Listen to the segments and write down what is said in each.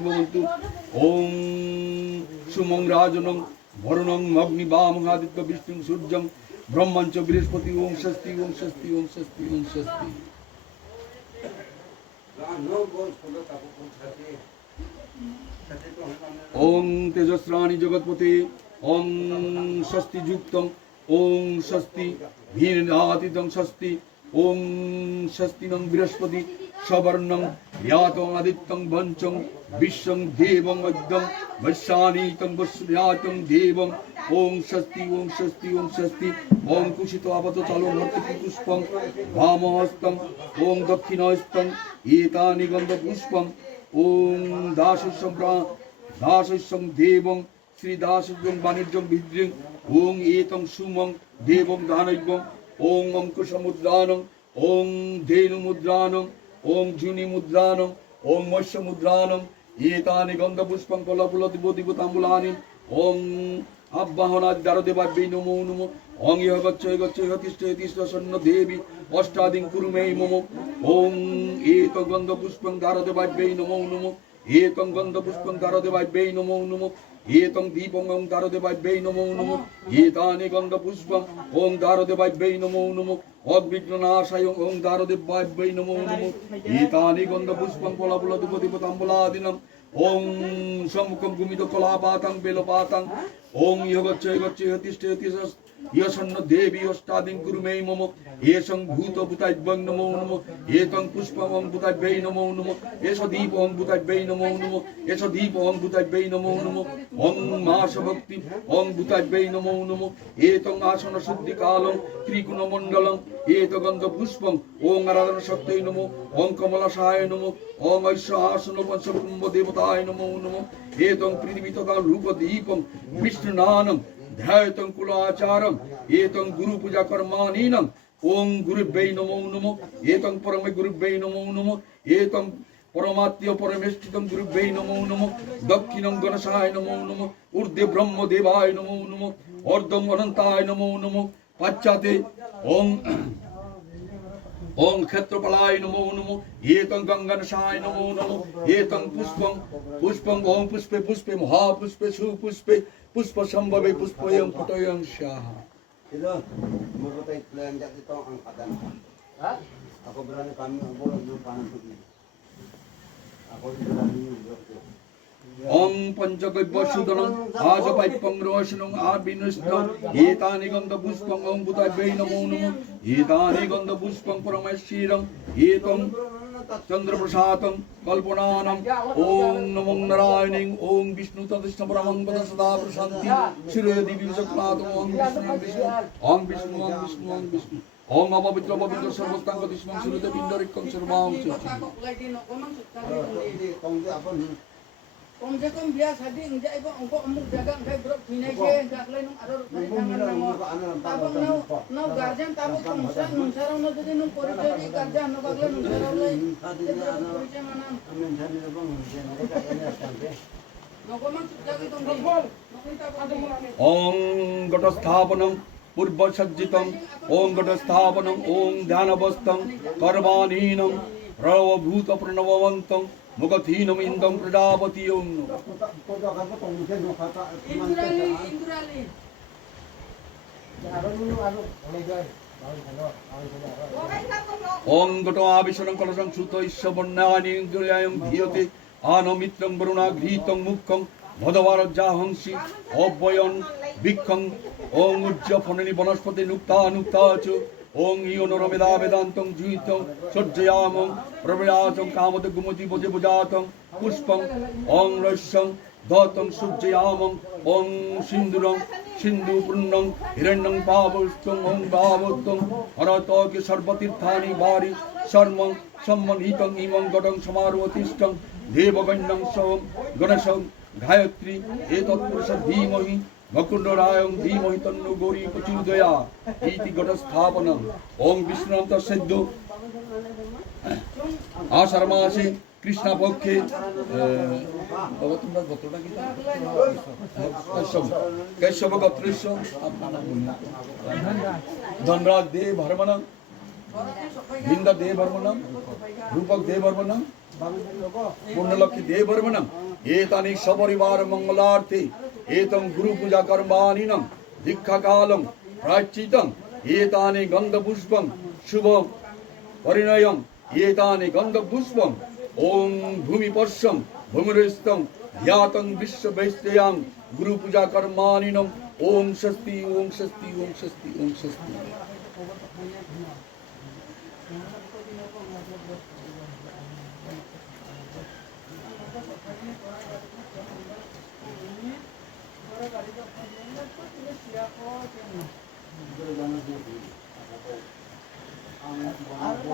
ओम सुमं राजनं वरुणं अग्निवामहादित्य विष्णु सूर्यं ब्रह्मंच बृहस्पति ओम स्वस्ति ओम स्वस्ति ओम स्वस्ति ओम स्वस्ति। ओम तेजस्राणि जगत्पते ओम स्वस्ति युक्तं ओम स्वस्ति भीरनातीतं स्वस्ति ओम स्वस्ति नं बृहस्पति सवर्णं यातं आदित्यं वंचं विश्वं देवं अद्यं वैशानीतं वस्यातं देवं ओम स्वस्ति ओम स्वस्ति ओम स्वस्ति। ओम कुशितो आपतो चालो भर्ति पुष्पं वामहस्तं ओम दक्षिणहस्तं एतानि गन्धपुष्पं ओम दासस्यं देवं श्री दासस्यं वाणिज्यं विद्रिं ओम एतं सुमं देवं दानव्यं ओम अंकुशमुद्रानं ओम धेनुमुद्रानं ओम जुनिमुद्रानं ओम मत्स्यमुद्रानं एतानि गन्धपुष्पं फलफुलदिवदिवताम्बूलानि ओम आवाहनाद्यारदेवाभ्यै नमो नमो ओं यः गच्छ तिष्ठ सन्न देवी अष्टादिं कुरु मे मम ओं एतं गन्धपुष्पं दारदेवाभ्यै नमो नमो एतं गन्धपुष्पं दारदेवाभ्यै नमो नमो एतं दीपं ओं दारदेवाभ्यै नमो नमो एतानि गन्धपुष्पं ओं दारदेवाभ्यै नमो नमो अग्निनाशाय ओं दारदेवाभ्यै नमो नमो एतानि गन्धपुष्पं फलफुलदिवदिवताम्बूलादीनां ओं सम्मुखं गुमितकलापातं बेलपातं ओं यगच्छ तिष्ठ यशन्न देवी अष्टादिं कुरु मे मम एषं भूतभूताभ्यै नमो नमो एतं पुष्पं भूताभ्यै नमो नमो एष दीपं भूताभ्यै नमो नमो एष दीपं भूताभ्यै नमो नमो ओं मासभक्ति ओं भूताभ्यै नमो नमो एतं आसन शुद्धिकालं त्रिकोणमण्डलं एतगन्धपुष्पं ओं आराधनशक्त्यै नमो ओं कमलाशाय नमो ओं ऐश्वासन पंचकुम्भ देवताय नमो नमो एतं पृथ्वी तथा रूपदीपं विष्णुनानं ध्यायतं कुलाचारं एतं गुरुपूजा कर्माणीनं ओं गुरुभ्यै नमो नमो एतं परमे गुरुभ्यै नमो नमो एतं परमात्य परमेष्ठितं गुरुभ्यै नमो नमो दक्षिणं गणेशाय नमो नमो ऊर्ध्वे ब्रह्मदेवाय नमो नमो अर्धं अनन्ताय नमो नमो पाश्चाते ओं ओं क्षेत्रपालाय नमो नमो एतं गंगणेशाय नमो नमो एतं पुष्पं ओं पुष्पे पुष्पे महापुष्पे सुपुष्पे पुष्प संभवे पुष्पयं फटयं स्वाहा। Itu mau kita belanja di tong angkatan. Aku berani kami aku panas begini. Aku berani. ओं पंचगव्य सुदनं आजपाइपं रोशनं आविनुष्टं एतानि गन्धपुष्पं ओं भूताभ्यै नमो नमो एतानि गन्धपुष्पं परमेश्वरं एतं चंद्रप्रसादं कल्पनानं ओं नमो नारायणं ओं विष्णु तदिष्ण परमं पद सदा प्रशान्ति शिरोय दिव्य चक्रातं ओं विष्णु ओं विष्णु ओं विष्णु ओं विष्णु ओं अपवित्र पवित्र सर्वस्तांग दिष्मं शिरोय पिंडरिकं सर्वां Om jakom biasa di enggak ibu engkau amuk jaga engkau drop finai ke enggak lain aror jangan nama tabung nau garjan tabung nungsarau nau jadi nung koridor di garjan nau bagla nungsarau lagi koridor mana nau komang jaga itu ओं घटस्थापनं पूर्वसज्जितं ओं घटस्थापनं ओं ध्यानवस्थं कर्माणीनं प्रभूत प्रणववन्तं मुखथीनम इंदम प्रजापति ओं ओं घटो आविशनं कलशं सुत ईश्वरण्यानि इंद्रियायं धीयते आनमित्रं वरुणाघ्रीतं मुखं भदवारजाहंसि अव्ययं विखं ओं उज्ज फननि वनस्पति नुक्ता नुक्ता च ओं योनरमेदा वेदान्तं जुहितं सज्जयामं प्रव्याचं कामद गुमति भुजे भुजातं पुष्पं ओं रस्यं दत्तं सज्जयामं ओं सिन्दूरं सिन्दूपूर्णं हिरण्यं पावस्तं ओं भावत्तं हरतोके सर्वतीर्थानि वारि शर्मं सम्मनितं इमं गडं समारोहतिष्ठं देवगण्यं सवं गणेशं गायत्री एतत्पुरुष धीमहि वकुंडरायं धीमहि तन्नो गौरी प्रचोदया इति घटस्थापनम् ओं विष्णुं तस्सद्यो आषाढ़ मासे कृष्ण पक्षे कैशव गोत्रस्य धनराज देव हरमणं बृंदा देव हरमणं रूपक देव हरमणं पूर्णलक्ष्मी देव हरमणं एतानि सपरिवार मंगलार्थे एतं गुरु पूजा कर्माणिनं दीक्षा कालं प्रायश्चितं एतानि गन्धपुष्पं शुभ परिणयं एतानि गन्धपुष्पं ओम भूमिपर्शं भूमिरस्तं ध्यातं विश्ववैश्ययां गुरु पूजा कर्माणिनं ओम स्वस्ति ओम स्वस्ति ओम स्वस्ति ओम स्वस्ति।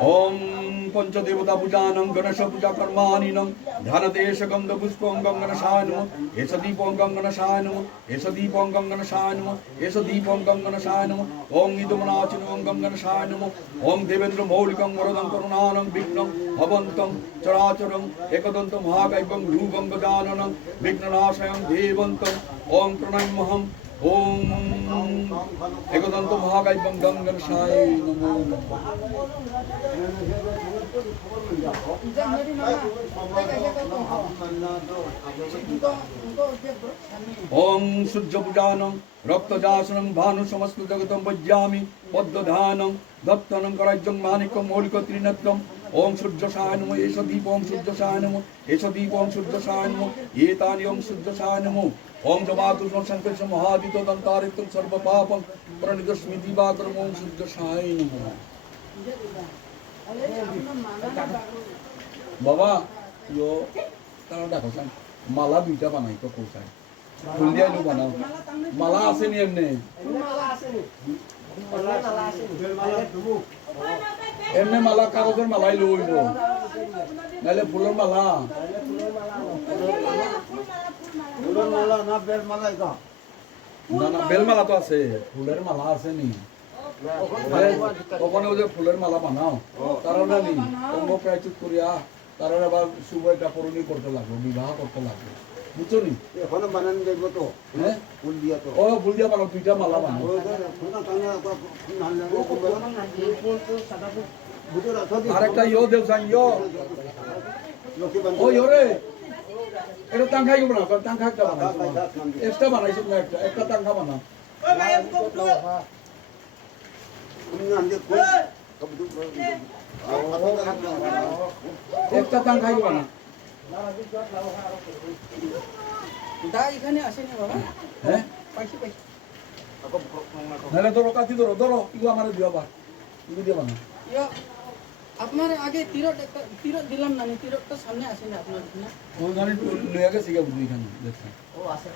ओम पंचदेवता पूजानं गणेश पूजा कर्माणिनं ध्यानदेश गंध पुष्पं गंगनशाय नमः एष दीपं गंगनशाय नमः एष दीपं गंगनशाय नमः एष दीपं गंगनशाय नमः ओम इदमनाचिनं गंगनशाय नमः ओम देवेंद्र मौलिकं वरदं करुणानं विघ्नं भवन्तं चराचरं एकदन्त महाकायं रूपं गजाननं विघ्ननाशयं देवन्तं ओम प्रणम्यहम् ओम एकदंत महाकायं गंगनशाय नमः। Jangan mana, saya kata ओम सूर्य पूजानं रक्तजासनं भानु समस्त जगतं वज्यामि पद्मधानं दत्तनं कराज्यं मानिकं मौलिक त्रिनेत्रं ओम सूर्यशाय नमः एष दीपं सूर्यशाय नमः एष दीपं सूर्यशाय नमः एतानि ओम सूर्यशाय नमः ओम जमातुष्म संकर्ष महादितो दन्तारितं सर्वपापं प्रणिदस्मि दिवाकरं ओम सूर्यशाय नमः। बाबा यो তারা দেখো স্যার মালা দুইটা বানাই তো কোথায় ফুল দিয়ে আলু বানাও মালা আছে নি এমনি এমনি মালা কাগজের মালাই লইব নাহলে ফুলের মালা না বেল মালা এটা না না বেল মালা তো আছে ফুলের মালা আছে নি ওখানে ওই যে ফুলের মালা বানাও তারা না নি অঙ্গ প্রায়চিত করিয়া তারা আবার শুভ একটা পূরণী করতে লাগবে বিবাহ করতে লাগবে বুঝছো নি এখনো বানান দেব তো হ্যাঁ ফুল দিয়া তো ও ফুল দিয়া বানাও দুইটা মালা বানাও ওই যে ফুলটা টানা তো ফুল না লাগে ফুল তো সাদা ফুল ভিতরে আছে আরেকটা ইয়ো দেও সান ইয়ো লোকে বানায় ও ইয়ো রে এটা টাঙ্খাই বানাও টাঙ্খা একটা বানাও এক্সট্রা বানাইছো না একটা টাঙ্খা বানাও একটা টাঙ্খাই বানাও दा इखाने আসেনি বাবা হ্যাঁ পাইছি পাইছি নাহলে ধরো কাটি ধরো ধরো ইগো আমারে দিও বা ইগো দিও না ইয়া আপনার আগে তিরট দিলাম না তিরটটা সামনে আসেনি আপনার না ওই গানে লইয়া গেছে গা বুঝি এখানে দেখছেন ও আছে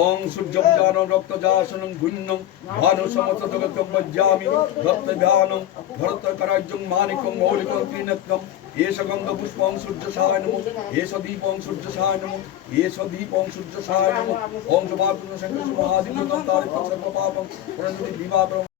ओम सूर्य पूजानं रक्तजासनं गुण्यं भानु समस्त जगतं वज्यामि रक्त ध्यानं भरत कराज्यं मानिकं मौलिकं त्रिनेत्रं एष गन्धपुष्पं सूर्यशाय नमः एष दीपं सूर्यशाय नमः एष दीपं सूर्यशाय नमः ओम जपातुं संकल्प महादितं तारितं सर्वपापं प्रणति विवादं